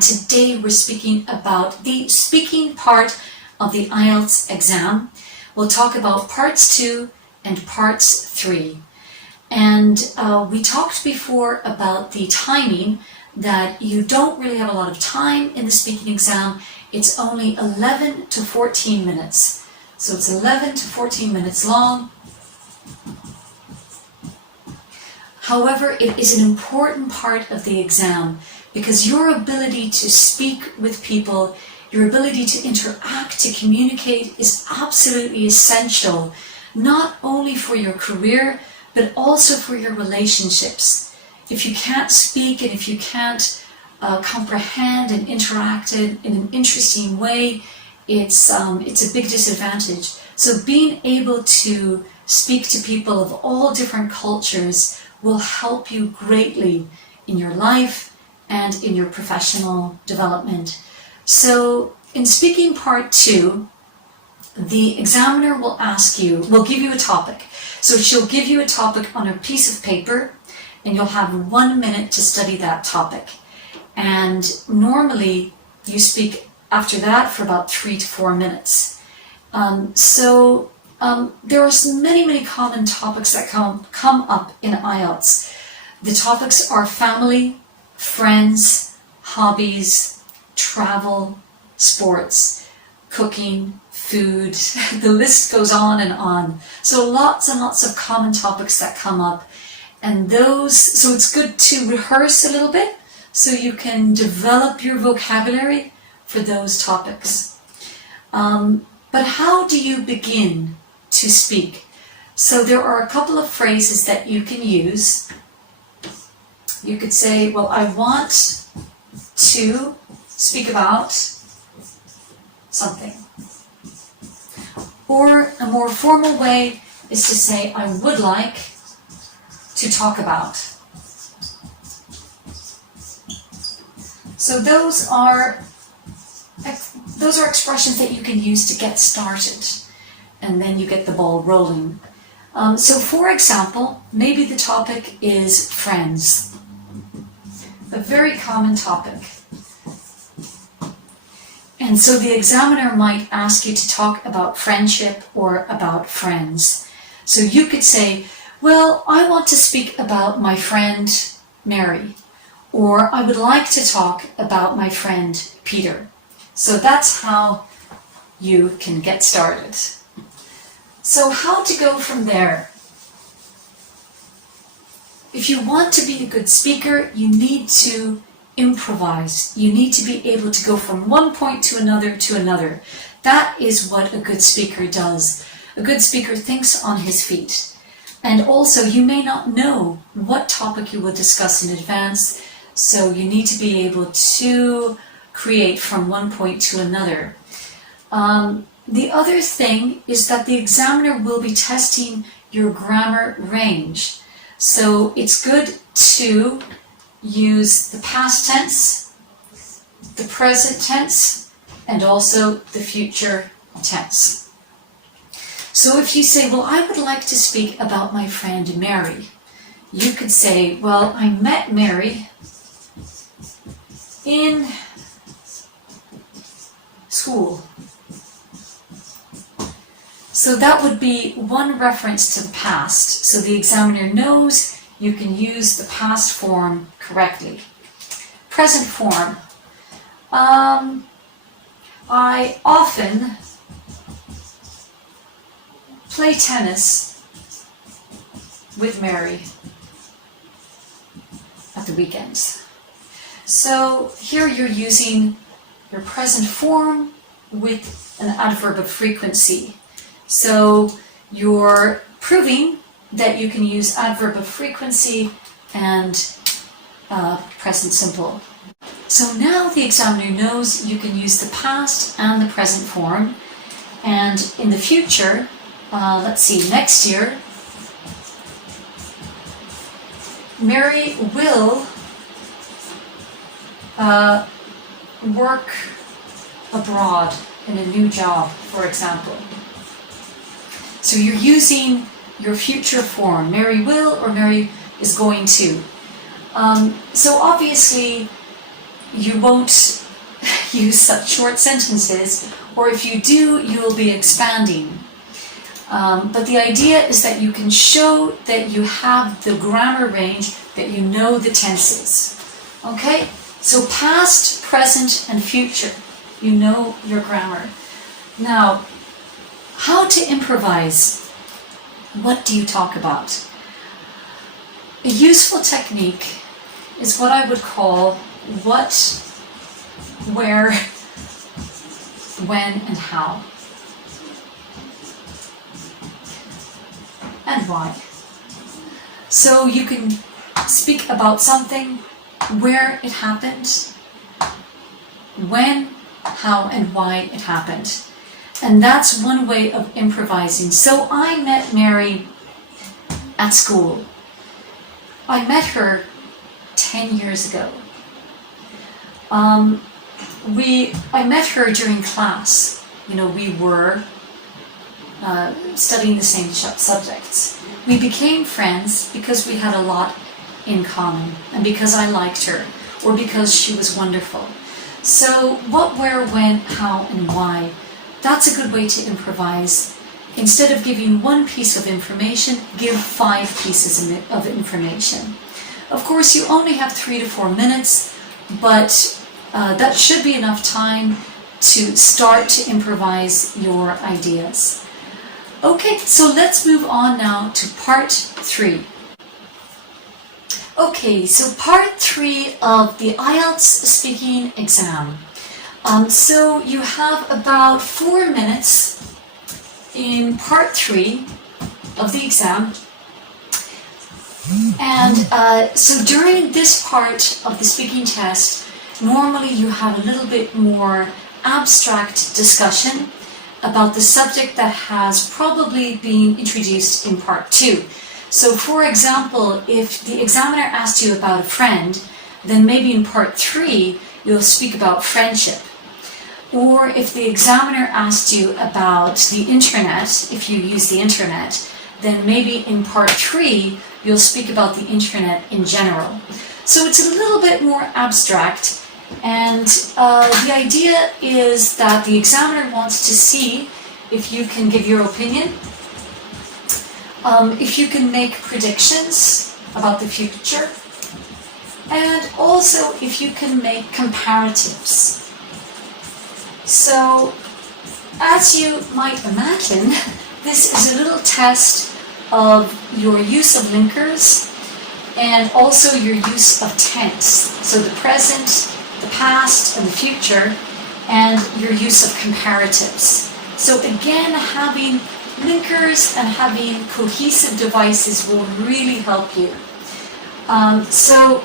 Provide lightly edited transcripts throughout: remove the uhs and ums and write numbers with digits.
and today we're speaking about the speaking part of the IELTS exam. We'll talk about parts 2 and parts 3. And we talked before about the timing, that you don't really have a lot of time in the speaking exam. It's only 11 to 14 minutes. So it's 11 to 14 minutes long. However, it is an important part of the exam because your ability to speak with people, your ability to interact, to communicate is absolutely essential, not only for your career, but also for your relationships. If you can't speak and if you can't comprehend and interact in an interesting way, it's a big disadvantage. So being able to speak to people of all different cultures will help you greatly in your life and in your professional development. So in speaking part 2, the examiner will give you a topic. So she'll give you a topic on a piece of paper and you'll have 1 minute to study that topic. And normally you speak after that for about 3 to 4 minutes. There are many common topics that come up in IELTS. The topics are family, friends, hobbies, travel, sports, cooking, food. The list goes on and on. So lots and lots of common topics that come up. And so it's good to rehearse a little bit so you can develop your vocabulary for those topics. But how do you begin to speak? So there are a couple of phrases that you can use. You could say, well, I want to speak about something. Or a more formal way is to say, I would like to talk about. So those are expressions that you can use to get started, and then you get the ball rolling. So for example, maybe the topic is friends. A very common topic. And so the examiner might ask you to talk about friendship or about friends. So you could say, well, I want to speak about my friend Mary, or I would like to talk about my friend Peter. So that's how you can get started. So how to go from there? If you want to be a good speaker, you need to improvise. You need to be able to go from one point to another to another. That is what a good speaker does. A good speaker thinks on his feet. And also, you may not know what topic you will discuss in advance, so you need to be able to create from one point to another. The other thing is that the examiner will be testing your grammar range. So it's good to use the past tense, the present tense, and also the future tense. So if you say, well, I would like to speak about my friend Mary, you could say, well, I met Mary in school. So that would be one reference to the past. So the examiner knows you can use the past form correctly. Present form. I often play tennis with Mary at the weekends. So here you're using your present form with an adverb of frequency. So you're proving that you can use adverb of frequency and present simple. So now the examiner knows you can use the past and the present form. And in the future, let's see, next year, Mary will work abroad in a new job, for example. So you're using your future form, Mary will or Mary is going to. So obviously you won't use such short sentences, or if you do, you will be expanding. But the idea is that you can show that you have the grammar range, that you know the tenses. Okay? So past, present, and future. You know your grammar. Now, how to improvise? What do you talk about? A useful technique is what I would call what, where, when, and how. And why. So you can speak about something, where it happened, when, how, and why it happened. And that's one way of improvising. So I met Mary at school. I met her 10 years ago. I met her during class. You know, we were studying the same subjects. We became friends because we had a lot in common, and because I liked her, or because she was wonderful. So what, where, when, how, and why, that's a good way to improvise. Instead of giving one piece of information, give 5 pieces of information. Of course, you only have 3 to 4 minutes, but that should be enough time to start to improvise your ideas. Okay, so let's move on now to part 3. Okay, so part 3 of the IELTS speaking exam. So you have about 4 minutes in part 3 of the exam. And so during this part of the speaking test, normally you have a little bit more abstract discussion about the subject that has probably been introduced in part 2. So for example, if the examiner asked you about a friend, then maybe in part 3 you'll speak about friendship. Or if the examiner asked you about the internet, if you use the internet, then maybe in part 3 you'll speak about the internet in general. So it's a little bit more abstract, and the idea is that the examiner wants to see if you can give your opinion, if you can make predictions about the future, and also if you can make comparatives. So, as you might imagine, this is a little test of your use of linkers and also your use of tense. So the present, the past, and the future, and your use of comparatives. So again, having linkers and having cohesive devices will really help you. So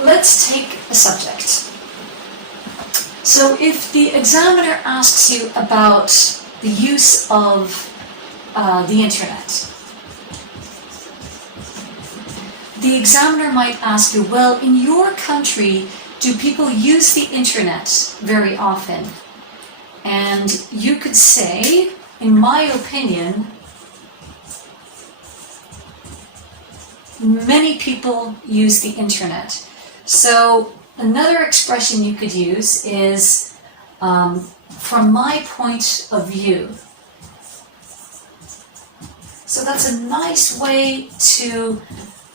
let's take a subject. So if the examiner asks you about the use of the internet, the examiner might ask you, well, in your country, do people use the internet very often? And you could say, in my opinion, many people use the internet. So another expression you could use is, from my point of view. So that's a nice way to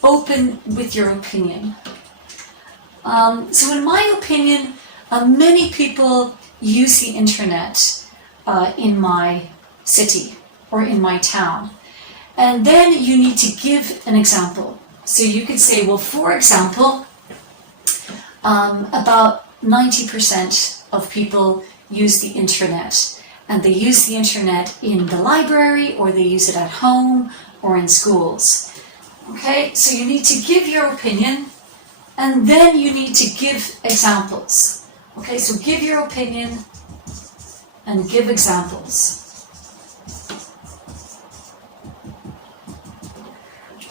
open with your opinion. So in my opinion, many people use the internet in my city or in my town. And then you need to give an example. So you could say, well, for example, about 90% of people use the internet. And they use the internet in the library, or they use it at home, or in schools. Okay, so you need to give your opinion, and then you need to give examples. Okay, so give your opinion and give examples.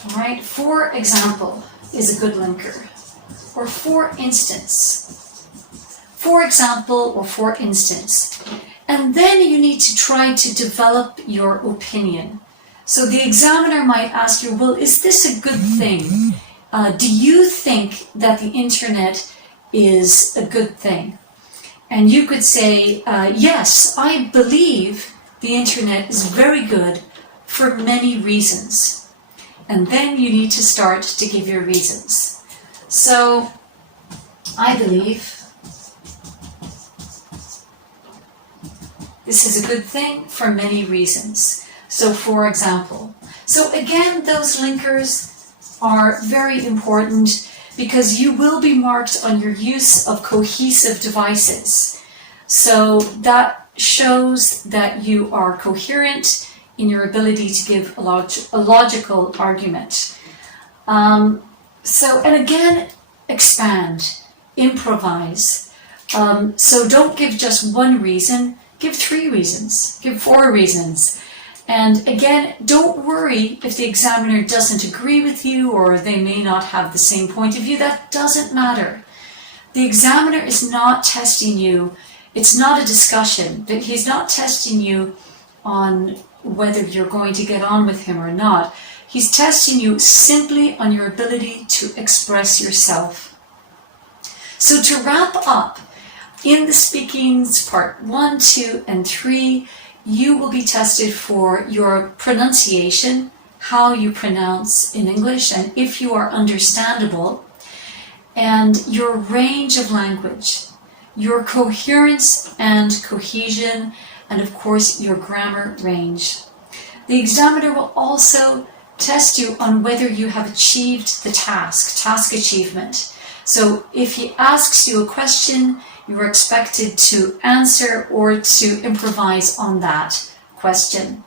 All right, for example is a good linker. Or for instance. For example or for instance. And then you need to try to develop your opinion. So the examiner might ask you, well, is this a good thing? Do you think that the internet is a good thing. And you could say, yes, I believe the internet is very good for many reasons. And then you need to start to give your reasons. So, I believe this is a good thing for many reasons. So, for example, so again, those linkers are very important because you will be marked on your use of cohesive devices. So that shows that you are coherent in your ability to give a logical argument. And again, expand, improvise. So don't give just one reason, give 3 reasons, give 4 reasons. And again, don't worry if the examiner doesn't agree with you or they may not have the same point of view. That doesn't matter. The examiner is not testing you. It's not a discussion. He's not testing you on whether you're going to get on with him or not. He's testing you simply on your ability to express yourself. So to wrap up, in the speakings part 1, 2, and 3, you will be tested for your pronunciation, how you pronounce in English, and if you are understandable, and your range of language, your coherence and cohesion, and of course your grammar range. The examiner will also test you on whether you have achieved the task achievement. So if he asks you a question, you are expected to answer or to improvise on that question.